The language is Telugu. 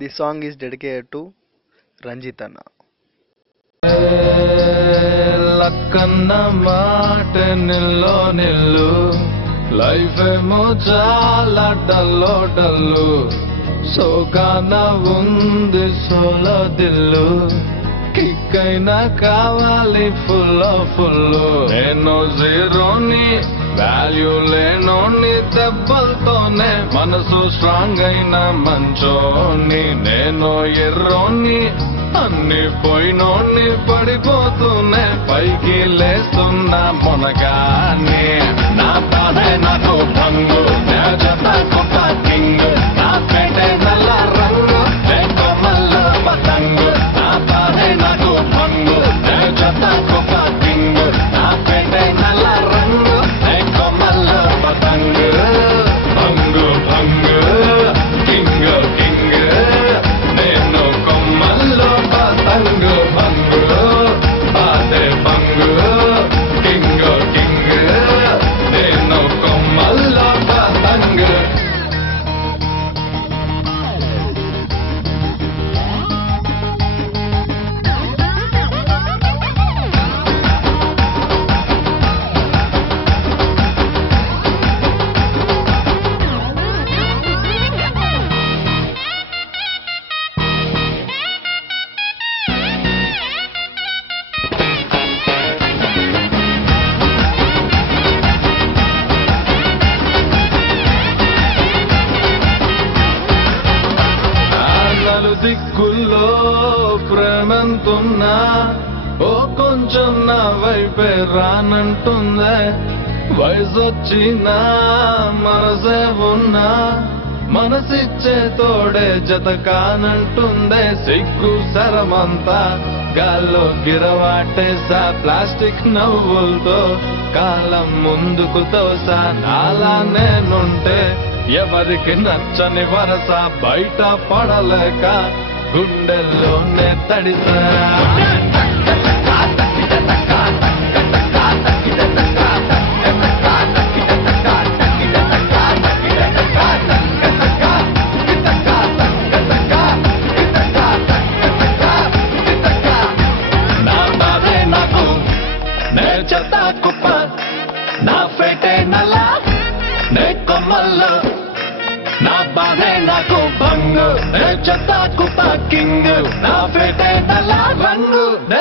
The song is dedicated to Ranjith అన్న. లక్కన్న మాట నిల్లో నిల్లు, లైఫ్ ఏమో చాలా డల్లో డల్లు, సోకాన ఉంది సోలో దిల్లు, కిక్ అయినా కావాలి ఫుల్ ఫుల్. నేను జీరోని, వాల్యూ లేనోని, దెబ్బలతోనే మనసు స్ట్రాంగ్ అయిన మంచోని. నేను ఎర్రోని, అన్ని పోయినోని, పడిపోతూనే పైకి లేస్తున్నా మొనగాని. నా బాధే నాకు భంగు, నా జత గొప్ప కింగ్, నా పేటే నల్ల రంగు, కొమ్మల్లో పతంగు. నా బాధే నాకు భంగు, నా జత గొప్ప కింగ్, నా పేటే నల్ల రంగు, కొమ్మల్లో పతంగు. భంగు భంగు కింగ్ కింగ్, నేను కొమ్మల్లో పతంగు. భంగు బాధే భంగు కింగ్ కింగ్, నేను కొమ్మల్లో పతంగు. దిక్కుల్లో ప్రేమంతున్నా ఓ కొంచెం నా వైపే రానంటుందే. వయసొచ్చినా మనసే ఉన్నా, మనసిచ్చే తోడే జత కానంటుందే. సిగ్గు సరమంతా గాల్లో గిరవాటేసా, ప్లాస్టిక్ నవ్వులతో కాలం ముందుకు తోసా. నాలా నేనుంటే ఎవరికి నచ్చని వరస, బయట పడలేక గుండెల్లోనే తడిసా. నా బాధే నాకు, నే చెత్త కుప్ప, నా ఫేటే నల్ల, నే కొమ్మల్లో. నా బాధే నాకు భంగు, నే చెత్త కుప్ప కింగ్, నా ఫేటే నల్ల రంగు, నే